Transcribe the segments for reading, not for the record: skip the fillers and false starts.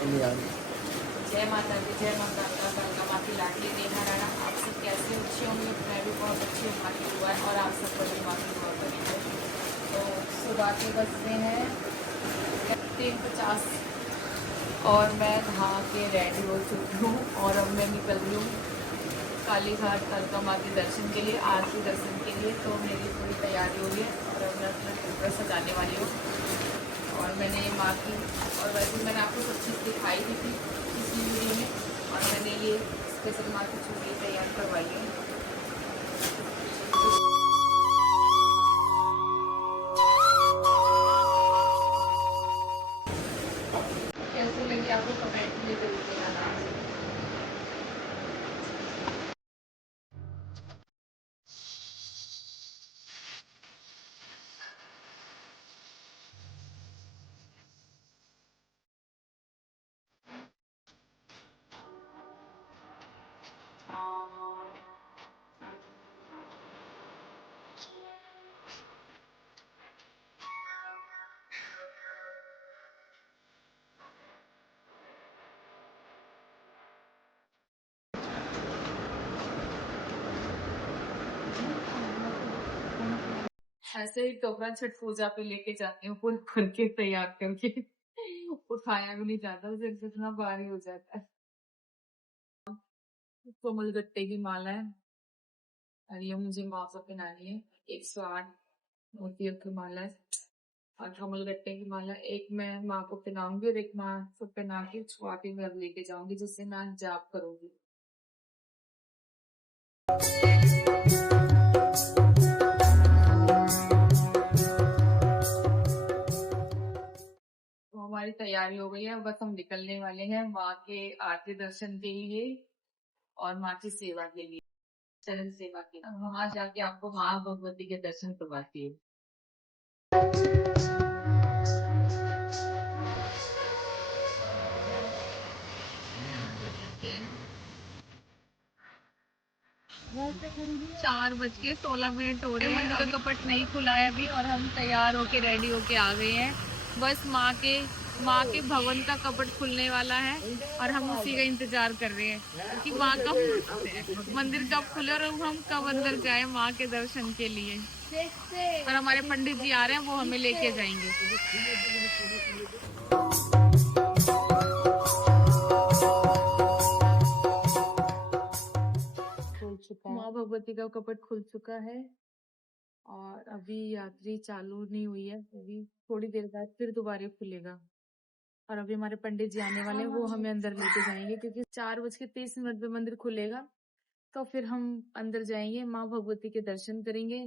जय माता दी, जय माता दा, कालका माँ की लाडली नेहा राणा। आप सब कैसे अच्छे होंगे? मैं भी बहुत अच्छी हूँ, माँ की दुआ है और आप सब पर भी माँ की दुआ बनी है। तो सुबह के बज रहे हैं 3:50 और मैं नहा के रेडी हो चुकी हूँ और अब मैं निकल रही हूँ काली घाट कालका माँ के दर्शन के लिए, आरती दर्शन के लिए। तो मेरी पूरी तैयारी हो रही है और अब मैं अपना कपड़ा सजाने वाली हूँ। और मैंने माँ की, और वैसे मैंने आपको सब चीज़ दिखाई दी थी पिछली वीडियो में, और मैंने ये स्पेशल माँ की चूड़ी तैयार करवाई है। कैसे लगी आपको कमेंट में जरूर बताना। ऐसे ही टोकरा छठ पूजा पे लेके जाती हूँ फुल भर के तैयार करके। उठाया भी नहीं जाता, उसे इतना भारी हो जाता है। कोमल गट्टे की माला है और ये मुझे माँ को पहनानी है। 108 मोतियों की माला है और कमल गट्टे की माला। एक मैं माँ को पहनाऊंगी और एक माँ को पहना के छुआ के घर लेके जाऊंगी, जिससे मैं जाप करूंगी। तो हमारी तैयारी हो गई है, बस हम निकलने वाले हैं माँ के आरती दर्शन के लिए और माँ की सेवा के लिए, चरण सेवा के लिए। वहां जाके आपको माँ भगवती के दर्शन करवाती है। 4:16 हो रहे हैं, मंदिर का कपट नहीं खुला है अभी और हम तैयार होके रेडी होके आ गए हैं। बस माँ के भवन का कपट खुलने वाला है और हम उसी का इंतजार कर रहे हैं कि माँ का मंदिर कब खुले और हम कब अंदर जाए माँ के दर्शन के लिए। और हमारे पंडित जी आ रहे हैं, वो हमें लेके जाएंगे। माँ भगवती का कपट खुल चुका है और अभी यात्री चालू नहीं हुई है, अभी थोड़ी देर बाद फिर दोबारा खुलेगा। और अभी हमारे पंडित जी आने वाले हैं, वो हमें अंदर लेके जाएंगे क्योंकि 4:23 पे मंदिर खुलेगा। तो फिर हम अंदर जाएंगे, माँ भगवती के दर्शन करेंगे,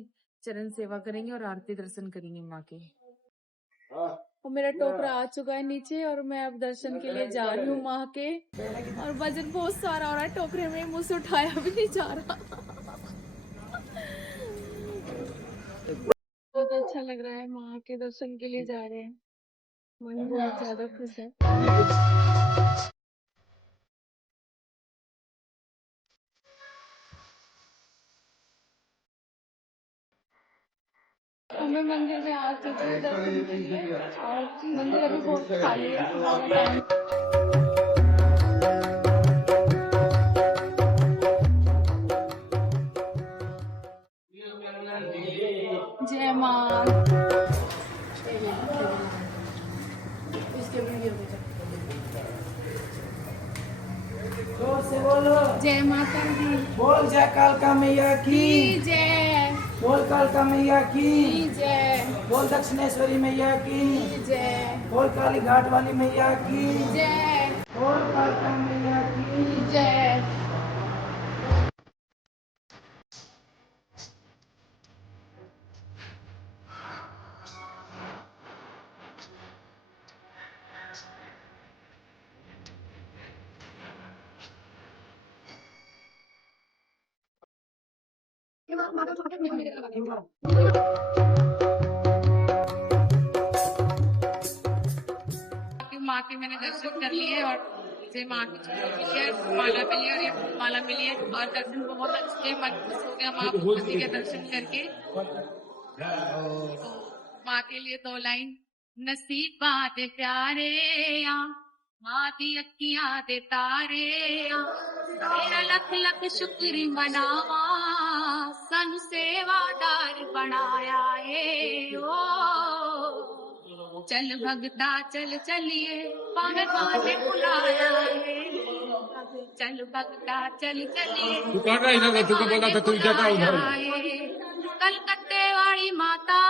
चरण सेवा करेंगे और आरती दर्शन करेंगे माँ के। और मेरा टोकरा आ चुका है नीचे और मैं अब दर्शन के लिए जा रही हूँ माँ के। और वजन बहुत सारा हो रहा है टोकरे में, मुझसे उठाया भी नहीं जा रहा। बहुत अच्छा लग रहा है, माँ के दर्शन के लिए जा रहे हैं, मन बहुत ज्यादा खुश है। मैं मंदिर में आ चुकी हूँ दर्शन के लिए और मंदिर अभी बहुत खाली है, सुबह का टाइम। जय माँ। जोर से बोलो। जय माता दी। बोल जय कालका मैया की जय। बोल कालका मैया की जय। बोल दक्षिणेश्वरी मैया की जय। बोल काली घाट वाली मैया की जय। बोल कालका मैया की जय। माँ के मैंने दर्शन कर लिए और जय माँ की मिली है, माला मिली है और ये माला मिली है और दर्शन बहुत अच्छे, मन खुश हो गया माँ भगवती के दर्शन करके। तो माँ के लिए 2 लाइन। नसीबात प्यारे या मां दी अखियां दे तारे तेरा लख लख शुक्र मनावा सन सेवादार बनाया है ओ चल भगता चल चलिए पावे पावे बुलाया है चल भगता चल चलिए तू कहाँ गई ना तू को बोला था तू जगह उधर कलकत्ते वाली माता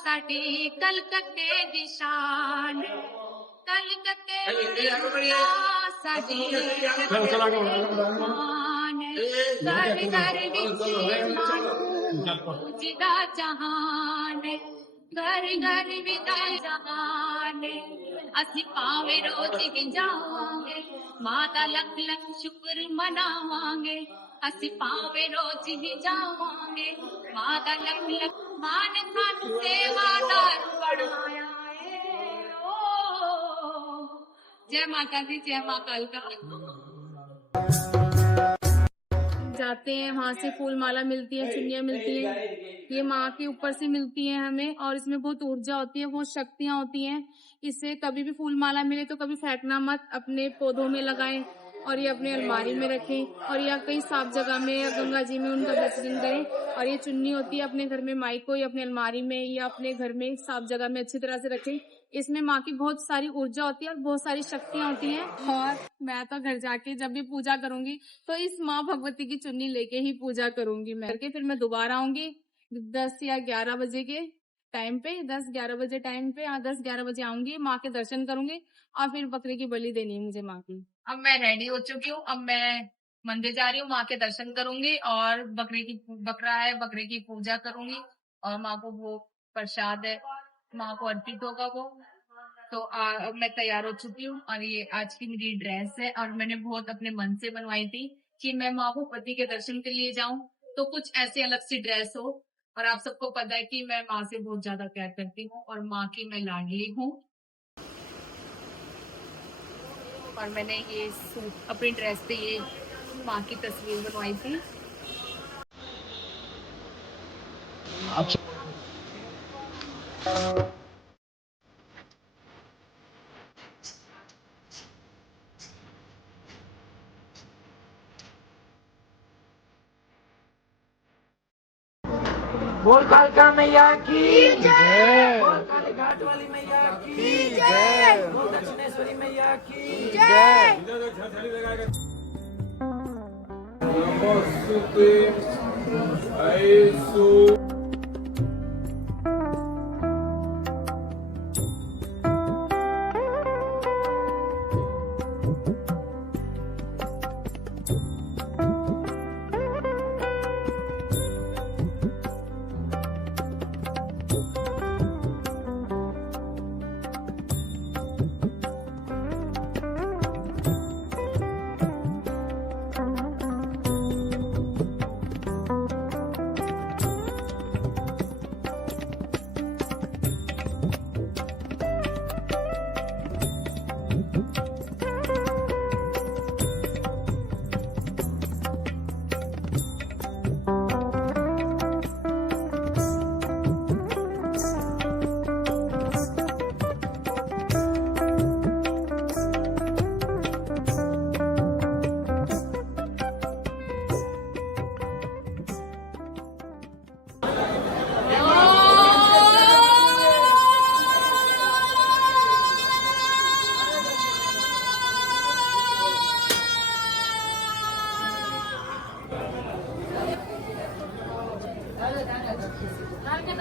साडी कलकत्ते दी शान कलकत्ते वाली माता साडी घर घर विच जिदा जहान घर घर विदा जहान ਅਸੀਂ ਭਾਵੇਂ ਰੋਜ਼ ਹੀ ਜਾਵਾਂਗੇ ਮਾਂ ਦਾ ਲੱਖ ਲੱਖ ਸ਼ੁਕਰ ਮਨਾਵਾਂਗੇ ਅਸੀਂ ਭਾਵੇਂ ਰੋਜ਼ ਹੀ ਜਾਵਾਂਗੇ ਮਾਂ ਦਾ ਲੱਖ ਲੱਖ ਮਾਨ ਸਾਨੂੰ ਸੇਵਾਦਾਰ ਬਣਾਇਆ ਏ ਓ जय माता दी जय मां कालका जाते हैं वहाँ से फूल माला मिलती है चुन्नियाँ मिलती है ये माँ के ऊपर से मिलती है हमें और इसमें बहुत ऊर्जा होती है बहुत शक्तियाँ होती हैं इससे कभी भी फूल माला मिले तो कभी फेंकना मत अपने पौधों में लगाएं और ये अपने अलमारी में रखें और या कहीं साफ जगह में या गंगा जी में उनका विसर्जन करें और ये चुन्नी होती है अपने घर में माई को या अपने अलमारी में या अपने घर में साफ जगह में अच्छी तरह से रखें इसमें माँ की बहुत सारी ऊर्जा होती है और बहुत सारी शक्तियाँ होती हैं और मैं तो घर जाके जब भी पूजा करूंगी तो इस माँ भगवती की चुन्नी लेके ही पूजा करूंगी मैं करके फिर मैं दोबारा आऊंगी 10 या 11 बजे के टाइम पे 10-11 बजे टाइम पे 10-11 बजे आऊंगी माँ के दर्शन करूंगी और फिर बकरे की बलि देनी है मुझे माँ की। अब मैं रेडी हो चुकी हूँ अब मैं मंदिर जा रही हूँ माँ के दर्शन करूंगी और बकरा है बकरे की पूजा करूंगी और माँ को वो प्रसाद है माँ को अर्पित होगा वो तो अब मैं तैयार हो चुकी हूँ और ये आज की मेरी ड्रेस है और मैंने बहुत अपने मन से बनवाई थी कि मैं माँ को पति के दर्शन के लिए जाऊं तो कुछ ऐसी अलग सी ड्रेस हो और आप सबको पता है कि मैं माँ से बहुत ज्यादा प्यार करती हूँ और माँ की मैं लाडली हूँ और मैंने ये सूट अपनी ड्रेस पे ये माँ की तस्वीर बनवाई थी। बोल कालका मैया की जय बोल काली घाट वाली मैया की जय बोल दक्षिणेश्वरी मैया की जय नमस्ते ऐसु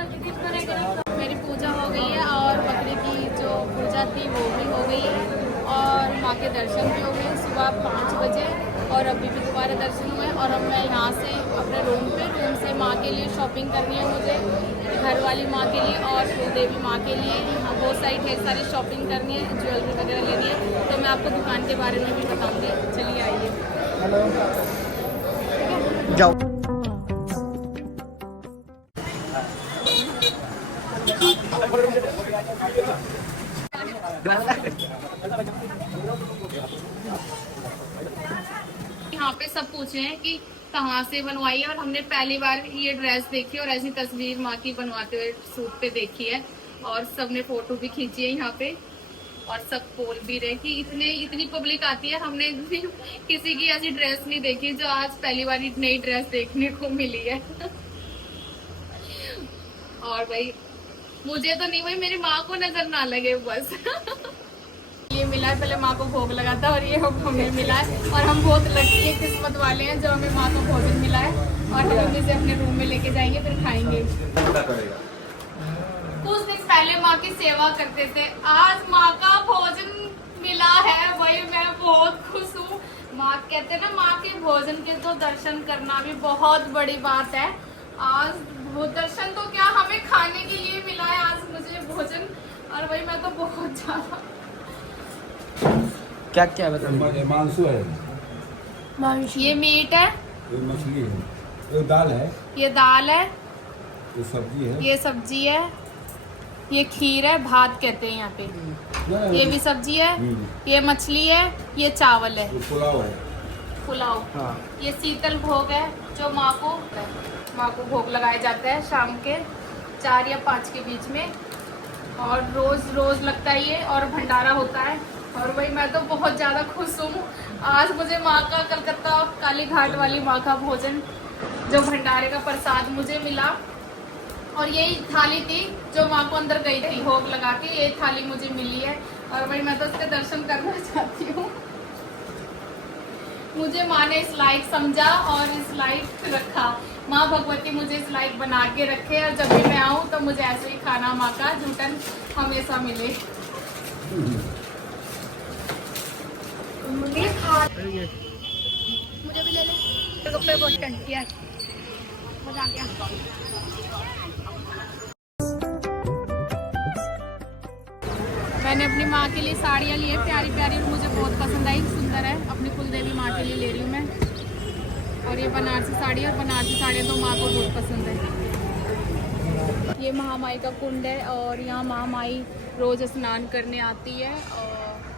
मेरी पूजा हो गई है और बकरे की जो पूजा थी वो भी हो गई है और माँ के दर्शन भी हो गए सुबह 5 बजे और अभी भी दोबारा दर्शन हुए और अब मैं यहाँ से अपने रूम से माँ के लिए शॉपिंग करनी है मुझे घर वाली माँ के लिए और देवी माँ के लिए यहाँ बहुत सारी ढेर सारी शॉपिंग करनी है ज्वेलरी वगैरह लेनी है तो मैं आपको दुकान के बारे में भी बताऊँगी चलिए आइए। हेलो जाओ यहाँ पे सब पूछ रहे हैं कि कहाँ से बनवाई है और हमने पहली बार ये ड्रेस देखी और ऐसी तस्वीर माँ की बनवाते हुए सूट पे देखी है और सबने फोटो भी खींची है यहाँ पे और सब बोल भी रहे कि इतनी पब्लिक आती है, हमने किसी की ऐसी ड्रेस नहीं देखी जो आज पहली बार नई ड्रेस देखने को मिली है। और भाई मुझे तो नहीं, भाई मेरी माँ को नजर ना लगे बस। ये मिला है, पहले माँ को भोग लगा था और ये हमें मिला है, और हम बहुत लकी है, किस्मत वाले हैं जो हमें माँ को भोजन मिला है, और हम इसे अपने रूम में लेके जाएंगे, फिर खाएंगे। कुछ दिन पहले माँ की सेवा करते थे, आज माँ का भोजन मिला है, वही मैं बहुत खुश हूँ। माँ कहते हैं ना, माँ के भोजन के तो दर्शन करना भी बहुत बड़ी बात है। आज वो दर्शन तो क्या, हमें खाने के लिए मिला है आज मुझे भोजन, और वही मैं तो बहुत ज्यादा। क्या क्या बताइए? मांसू है, ये मीट है, ये मछली है, ये दाल है, ये दाल है, ये सब्जी है, ये सब्जी है, ये खीर है, भात कहते हैं यहाँ पे, ये भी सब्जी है, ये मछली है, ये चावल है, पुलाव है, पुलाव। हाँ। ये शीतल भोग है जो माँ को भोग लगाया जाता है शाम के 4 या 5 के बीच में, और रोज लगता है ये, और भंडारा होता है। और वही मैं तो बहुत ज़्यादा खुश हूँ, आज मुझे माँ का कलकत्ता काली घाट वाली माँ का भोजन जो भंडारे का प्रसाद मुझे मिला, और यही थाली थी जो माँ को अंदर गई थी भोग लगा के, ये थाली मुझे मिली है, और वही मैं तो उसके दर्शन करना चाहती हूँ। मुझे माँ ने इस लायक समझा और इस लायक रखा, माँ भगवती मुझे इस लायक बना के रखे, और जब भी मैं आऊँ तो मुझे ऐसे ही खाना माँ का जूठन हमेशा मिले। मुझे भी ले ले, कपड़े बहुत टंकी है, मजा आ गया। मैंने अपनी माँ के लिए साड़ियाँ ली है प्यारी प्यारी, और मुझे बहुत पसंद आई, सुंदर है, अपनी कुलदेवी माँ के लिए ले रही हूँ मैं। और ये बनारसी साड़ी, और बनारसी साड़ियाँ तो माँ को बहुत पसंद है। ये महामाई का कुंड है, और यहाँ महामाई रोज स्नान करने आती है, और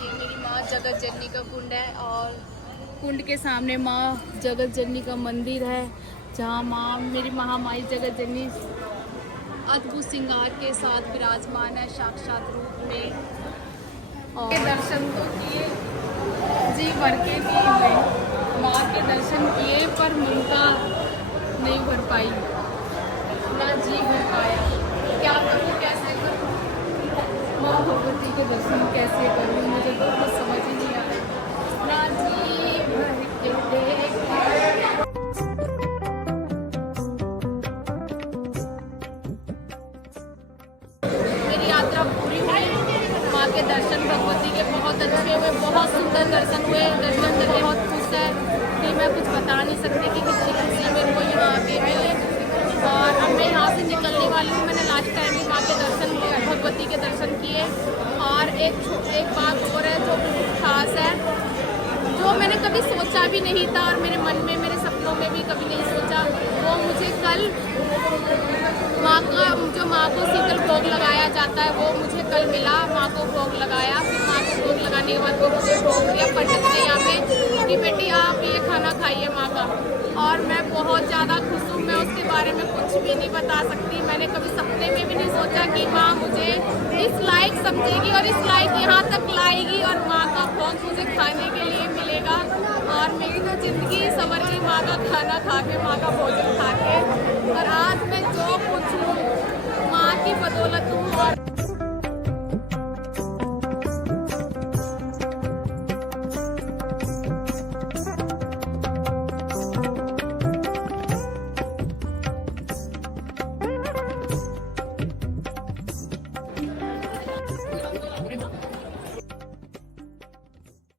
ये मेरी माँ जगत जननी का कुंड है, और कुंड के सामने माँ जगत जननी का मंदिर है, जहाँ माँ मेरी महामाई जगत जननी अद्भुत श्रृंगार के साथ विराजमान है साक्षात रूप में। और दर्शन तो किए, जी भर के किए, माँ के दर्शन किए, पर मन का नहीं भर पाई, ना जी भर पाया। क्या करूँ, कैसे करूँ, माँ भगवती के दर्शन कैसे करूँ, मुझे तो कुछ समझ ही नहीं आ रहा, ना जी भर के देख। यात्रा पूरी हुई, माँ के दर्शन भगवती के बहुत अच्छे हुए, बहुत सुंदर दर्शन हुए, दर्शन करके बहुत खुश है कि मैं कुछ बता नहीं सकती कि कितनी खुशी मेरे को यहाँ आके हुई है। और अब मैं यहाँ से निकलने वाली हूँ, मैंने लास्ट टाइम भी माँ के दर्शन भगवती के दर्शन किए। और एक बात और है जो बहुत खास है, जो मैंने कभी सोचा भी नहीं था, और मेरे मन में, मेरे सपनों में भी कभी नहीं सोचा, वो मुझे कल माँ का, जो माँ को शीतल भोग लगाया जाता है, वो मुझे कल मिला। माँ को भोग लगाया, फिर माँ को भोग लगाने के बाद वो मुझे भोग दिया पंडित ने यहाँ पे कि बेटी आप ये खाना खाइए माँ का। और मैं बहुत ज़्यादा खुश हूँ, मैं उसके बारे में कुछ भी नहीं बता सकती। मैंने कभी सपने में भी नहीं सोचा कि माँ मुझे इस लायक समझेगी और इस लायक यहाँ तक लाएगी, और माँ का भोग मुझे खाने के लिए मिलेगा। और मेरी तो ज़िंदगी संवर गई माँ का खाना खा के, माँ का भोजन खा के। और आज मैं जो कुछ हूँ माँ की बदौलत हूँ। और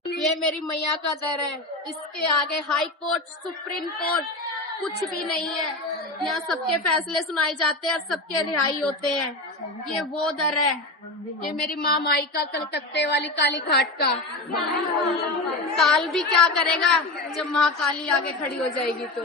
ये मेरी मैया का दर है, इसके आगे हाई कोर्ट, सुप्रीम कोर्ट कुछ भी नहीं है। यहाँ सबके फैसले सुनाए जाते हैं और सबके रिहाई होते हैं। ये वो दर है, ये मेरी माँ माई का कलकत्ते वाली काली घाट का। काल भी क्या करेगा जब माँ काली आगे खड़ी हो जाएगी तो।